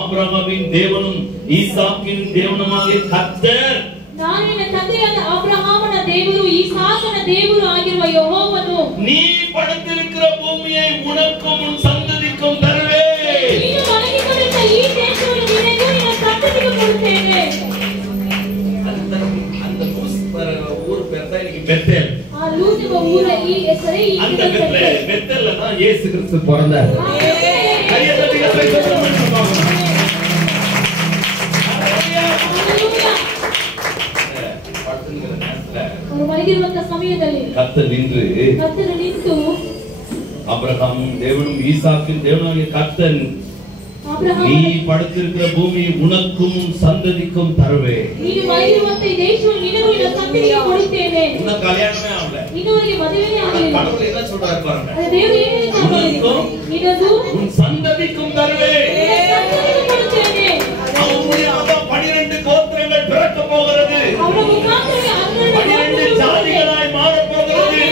ஆபிரகாமின் தேவனும் ஈசாக்கின் தேவனுமாகிய கர்த்தர் ನಾನು ನಿನ್ನ ತಂದೆಯಾದ ಅಬ್ರಹಾಮನ ದೇವರು ಈಸಾಕನ ದೇವರು ಆಗಿರುವ ಯೆಹೋವನು நீ படைத்திருக்கிற பூமியை உனக்கும் உன் சந்ததிக்கும் தருவேன். ನೀನು ಮಲಗಿಕೊಂಡಿದ್ದ ಈ ದೇಶವನ್ನು ನಿನಗೂ ನಿನ್ನ ಸಂತತಿಗೂ ಕೊಡುತ್ತೇನೆ. அந்த ஊர் பேர் தான் இன்னைக்கு பெத்தேல். ಆ ಲೂಜಿನ ಊರ ಈ ಹೆಸರೇ ಈ அந்த பெத்தேல்ல தான் இயேசு கிறிஸ்து பிறந்தார். கையை தட்டி சொல்லுங்க. கர்த்தர் நின்று ஆபிரகாம் தேவனும் ஈசாக்கின் தேவனாகிய கர்த்தர் நீ படைத்திருக்கிற பூமி உனக்கும் சந்ததிக்கும் தருவேன். இன்னும் கல்யாணமே ஆகல. கடவுள் என்ன சொல்றாரு பாருங்க. உன் சந்ததிக்கும் தருவேன். 12 கோத்திரங்கள் பிறக்க போகிறது. 12 ஜாதிகளாய் மாறப் போகிறது.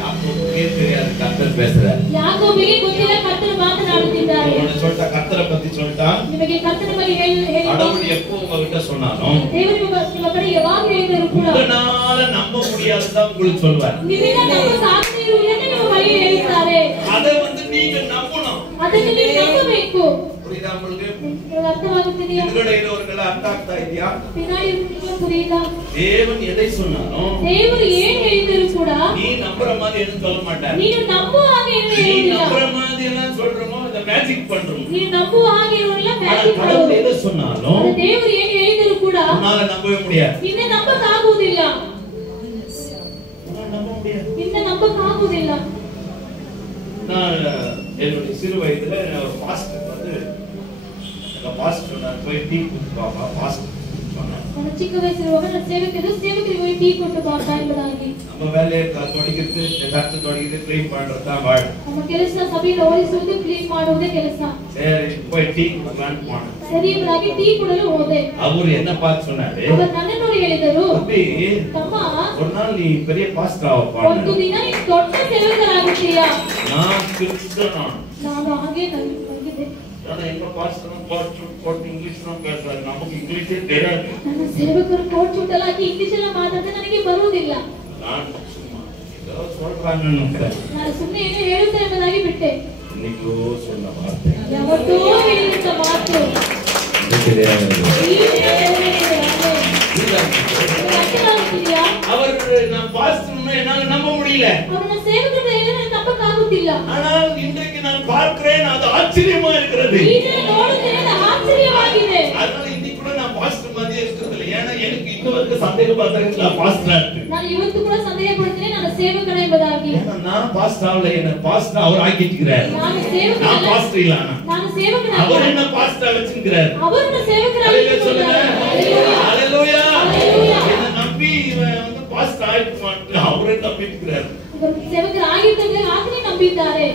யாக்கோபுக்கே தெரியாது கர்த்தர் பேசுறார். யாக்கோபிಗೆ ಗೊತ್ತಿಲ್ಲ ಕರ್ತರು ಮಾತನಾಡುತ್ತಿದ್ದಾರೆ. ಅವನು சொல்லிட்ட கர்த்தரை பத்தி சொல்லிட்டான். ನಿಮಗೆ ಕರ್ತನ ಬಗ್ಗೆ ಹೇಳಿ கடவுள் எப்போ உங்ககிட்ட சொன்னானோ ದೇವರು ನಿಮ್ಮ ಕಡೆ ಯಾವಾಗ ಹೇಳಿದರೂ ಕೂಡ உங்களால நம்ப முடியாததா உங்களுக்கு சொல்வார். ನಿಮಗೆ ನಂಬ ಸಾಧ್ಯ ಇರುವುದನ್ನು ನಿಮ್ಮ ಬಳಿ ಹೇಳ್ತಾರೆ. அதை நீங்க நம்பணும். ಅದನ್ನು ನೀವು ನಂಬಬೇಕು. புரியுதா உங்களுக்கு? ಅರ್ಥವಾಗುತ್ತಿದೆಯಾ? ಇದರೊಳಗೆ ಇರೋರ್ಗೆಲ್ಲ ಅರ್ಥ ಆಗ್ತಾ ಇದೆಯಾ? பின்னாடி உங்களுக்கு புரியுதா? தேவன் எதை சொன்னானோ ದೇವರು ಏನು ಹೇಳಿದರೂ ಕೂಡ நீ நம்புற மாதிரி எதுவும் சொல்ல மாட்டார். ನೀನು ನಂಬುವ ಹಾಗೆ ಏನು ಹೇಳಿಲ್ಲ. நீ நம்புற மாதிரி எல்லாம் சொல்றோமோ இத மேஜிக் பண்றோம். ನೀನು ನಂಬುವ ಹಾಗೆ ಇರೋಲ್ಲ ಮ್ಯಾಜಿಕ್ ಮಾಡೋದು. கடவுள் எதை சொன்னானோ ದೇವರು ಏನು ಹೇಳಿದರೂ ಕೂಡ உன்னால நம்பவே முடியாது. ನಿನ್ನ ನಂಬಕ್ಕಾಗುವುದಿಲ್ಲ. நம்ப முடியாது. ನಿನ್ನ ನಂಬಕ್ಕಾಗುವುದಿಲ್ಲ. நான் என்னுடைய சிறு வயதுல பாஸ்டர் பாஸ்டர் நான் போய் டீ குடிச்சு பாப்பா பாஸ்டர் சொன்னேன். ನನ್ನ ಚಿಕ್ಕ ವಯಸ್ಸಿರುವಾಗ ನನ್ನ ಸೇವಕರಿಗೆ ಹೋಗಿ ಟೀ ಕೊಟ್ಟು ಬಾಪಾ ಎಂಬುದಾಗಿ. நம்ம வேலையை தொடங்கிட்டு சர்ச்சை தொடங்கிட்டு க்ளீன் பண்றது தான் வாழ். ನಮ್ಮ ಕೆಲಸ ಸಭೆಯನ್ನು ಓಡಿಸುವುದು ಕ್ಲೀನ್ ಮಾಡುವುದೇ ಕೆಲಸ. சரி போய் டீ குடிக்கலாம் போனேன். ಸರಿ ಎಂಬುದಾಗಿ ಟೀ ಕೊಡಲು ಹೋದೆ. ಅವರು என்ன பார்த்து சொன்னாரு? ಅವರು ನನ್ನನ್ನು ನೋಡಿ ಹೇಳಿದರು, ಅಪ್ಪಿ ತಮ್ಮ ஒரு நாள் நீ பெரிய பாஸ்டர் ஆவப்பா. ಒಂದು ದಿನ ನೀನು ದೊಡ್ಡ ಸೇವಕರಾಗುತ್ತೀಯಾ? நான் கிறிஸ்தவன். ನಾನು ಹಾಗೆ ನಂಬಿದೆ. ನಾನು என்ன பாஸ்டர் ಕೋಟ್ ಇಂಗ್ಲಿಷ್ ನ பேசுறாரு. நமக்கு ಇಂಗ್ಲಿಷೇ தெரியாது. ನನ್ನ ಸೇವಕರು ಕೋಟ್ ಚುಟ್ಟಲ್ ಹಾಕಿ ಇಂಗ್ಲಿಷ್ ಎಲ್ಲ ಮಾತಾಡಿದ್ರೆ ನನಗೆ ಬರುವುದಿಲ್ಲ. ನಾನು ಸುಮ್ಮನೆ ಇದೋ சொல்றாங்கன்னு ನಾನು ಸುಮ್ಮನೆ ಏನೋ ಹೇಳುತ್ತೇನೆ ಎಂಬುದಾಗಿ ಬಿಟ್ಟೆ. இன்னைக்கு சொன்ன வார்த்தை ಯಾವತ್ತೋ ಹೇಳಿದ ಮಾತು அவர் நான் பாஸ்டர்னா என்னால நம்ப முடியல. அவன சேவகரை என்ன நம்பಕಾಗುತ್ತಿಲ್ಲ. ஆனால் இன்றைக்கு நான் பார்க்கிறேன், அது ஆச்சரியமா இருக்கிறது. ಈಗ ನೋಡುತ್ತೇನೆ, ಆಶ್ಚರ್ಯವಾಗಿದೆ. அதனால இன்னைக்கு கூட நான் பாஸ்டர் மாதிரி இருக்கிறது இல்லை. ஏன்னா எனக்கு இன்னொரு சந்தேகம் பார்த்தா பாஸ்டர் ஆச்சு. ನಾನು ಇವತ್ತು ಕೂಡ ಸಂದೇಹ ಪಡುತ್ತೇನೆ ನಾನು ಸೇವಕನ ಎಂಬುದಾಗಿ. நான் பாஸ்டர் ஆகல, என்ன பாஸ்டர் அவர் ஆக்கிட்டிருக்கிறார். ನಾನು ಸೇವಕನ, நான் பாஸ்டர் இல்ல. ನಾನು ಸೇವಕನ. அவர் என்ன பாஸ்டர் வச்சிருக்கிறார். ಅವರನ್ನ ಸೇವಕರಾಗಿ சொல்லுங்க. ஹalleluya. ஹalleluya. என்ன நம்பி வந்து பாஸ்டர் ஆயிட்டு அவரே நம்பிக்கிறார். ಸೇವಕರಾಗಿದ್ದರೆ ಆತನೇ ನಂಬಿದ್ದಾರೆ.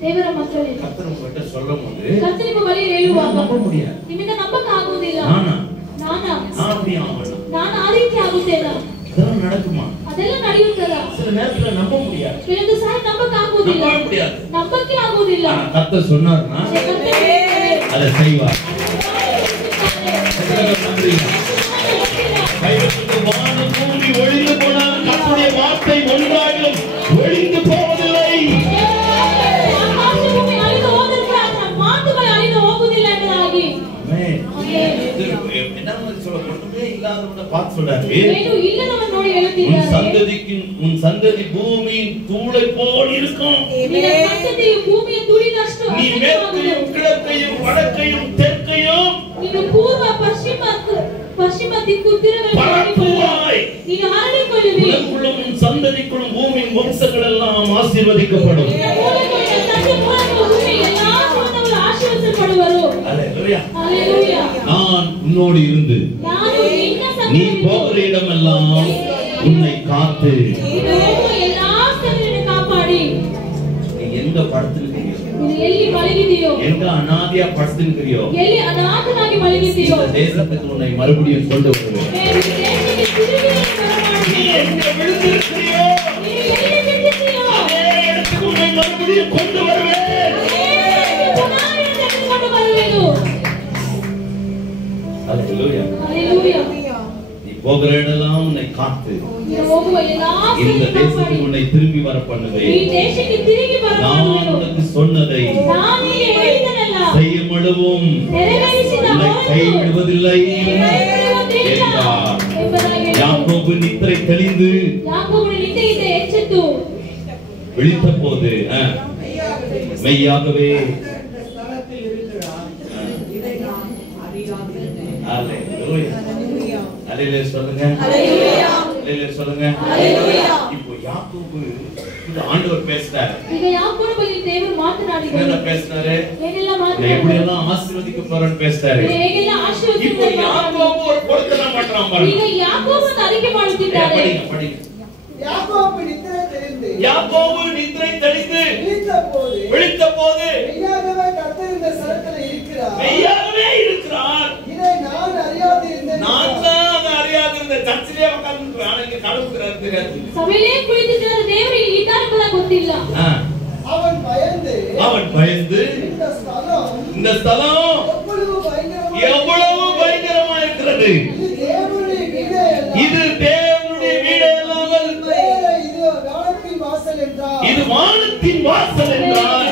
ದೇವರ ಮಕ್ಕಳೇ, ಕರ್ತನ ಬಗ್ಗೆ சொல்லும்போது ಕರ್ತನ ಬಳಿ ಹೇಳುವಾಗ நம்ப முடியாது. ನಿಮಗೆ ನಂಬಕಾಗುವುದಿಲ್ಲ. ನಾನು ಆ ರೀತಿ ಆಗುತ್ತೇನಾ? அதெல்லாம் நடக்குமா? ಅದೆಲ್ಲ ನಡೆಯುತ್ತದಾ? சில நேரத்துல நம்ப முடியாது. ಕೆಲವು ಸಾರಿ ನಂಬಕಾಗುವುದಿಲ್ಲ. நம்ப முடியாது. ನಂಬಕ್ಕೆ ಆಗುವುದಿಲ್ಲ. கர்த்தர் சொன்னார்னா அதை செய்வார். வானம் பூமி ஒழிந்து போனாலும் கர்த்தருடைய வார்த்தை ஒன்றாகிலும் ஒழிந்து போவதில்லை. உன் சந்ததி பூமியின் தூளை போல் இருக்கும். நீ மேற்கையும் கிழக்கையும் வடக்கையும் தெற்கையும் ಪಶ್ಚಿಮ ದಿಕ್ಕು பரப்புவாய். ನೀನು ಹರಡಿಕೊಳ್ಳುವಿ. உனக்குள்ளும் உன் சந்ததிக்குள்ளும் பூமியின் வம்சங்கள் எல்லாம் ஆசீர்வதிக்கப்படும். நான் உன்னோடு இருந்து நீ போகிற இடமெல்லாம் உன்னை காத்து நீ எங்க படுத்திருக்கிறியோ, எங்க அநாதியா படுத்திருக்கிறியோ, இந்த தேசத்துக்கு உன்னை மறுபடியும் கொண்டு வருவேன். நீ எங்க விழுந்திருக்கிறியோ அதே இடத்துக்கு உன்னை மறுபடியும் கொண்டு வருவேன். போகிற இடமெல்லாம் உன்னை காத்து இந்த தேசத்துக்கு உன்னை திரும்பி வர பண்ணுவேன். நான் உனக்கு சொன்னதை செய்யும் அளவும் உன்னை கைவிடுவதில்லை என்றார். யாக்கோபு நித்திரை தெளிந்து விழித்த போது மெய்யாகவே சொல்லுங்க சொல்லுங்க. இப்போ யாக்கோபு ஆண்டவர் பேசுறாரு. என்ன பேசுறாரு? எப்படி எல்லாம் ஆசீர்வதிக்க போறேன்னு பேசுறாரு. இப்போ யாக்கோபு ஒரு பொருத்தனை பண்றான் பாருங்க. படிங்க. யாக்கோபு நித்திரை தெளிந்து விழித்த போது மெய்யாகவே இருக்கிறார். நான் தான் அறியாதிருந்த சர்ச்சிலே உட்கார்ந்திருக்கிறேன். இங்க கடவுள்கிறார் தெரியாது. சபையிலே குளித்துக்கிற தேவனுக்கு இதார்க்கல ಗೊತ್ತಿಲ್ಲ. அவன் பயந்து இந்த ஸ்தலம் எவ்வளவு பயங்கரமா இருக்கிறது. இது தேவனுடைய வீடு அல்லாமல் இது வானத்தின் வாசல் என்றார்.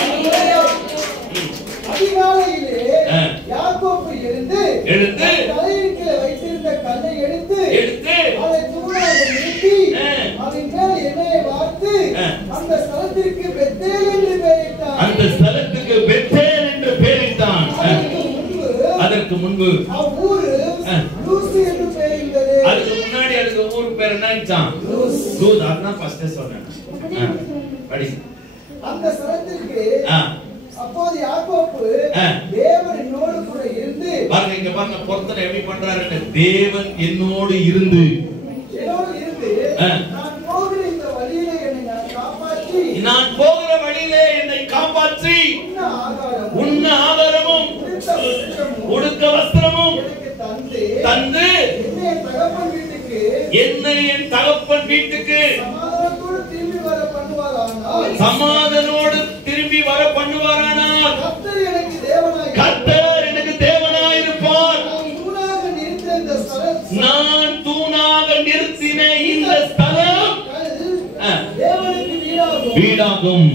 அதிகாலையிலே யாக்கோபு எழுந்து தலையின் கீழே வைத்திருந்த கல்லை எடுத்து அதை தூணாக நிறுத்தி அதன் மேல் எண்ணெயை வார்த்து அந்த ஸ்தலத்திற்கு பெத்தேல் என்று பெயரிட்டான். அந்த ஸ்தலத்துக்கு பெத்தேல் என்று பெயரிட்டான். அதற்கு முன்பு ஊரு லூஸ் என்று பெயரிட்டது. அதுக்கு முன்னாடி அதுக்கு ஊர் பேர் என்னச்சான்? லூஸ். அதான் ஃபர்ஸ்ட் சொன்னேன். படி. அந்த ஸ்தலத்திற்கு அப்போது யாக்கோபு தேவன் என்னோடு கூட இருந்து பாருங்க இங்க பாருங்க பொருத்தனை எப்படி பண்றாருன்னு. தேவன் என்னோடு இருந்து நான் போகிற இந்த வழியிலே என்னை காப்பாற்றி உண்ண ஆகாரமும் உடுக்க வஸ்திரமும் தந்து என்னை என் தகப்பன் வீட்டுக்கு சமாதானத்தோடு திரும்பி வர பண்ணுவாரானால் கர்த்தர் எனக்கு தேவனாய் இருப்பார். நான் தூணாக நிறுத்தின இந்த ஸ்தலம் வீடாகும்.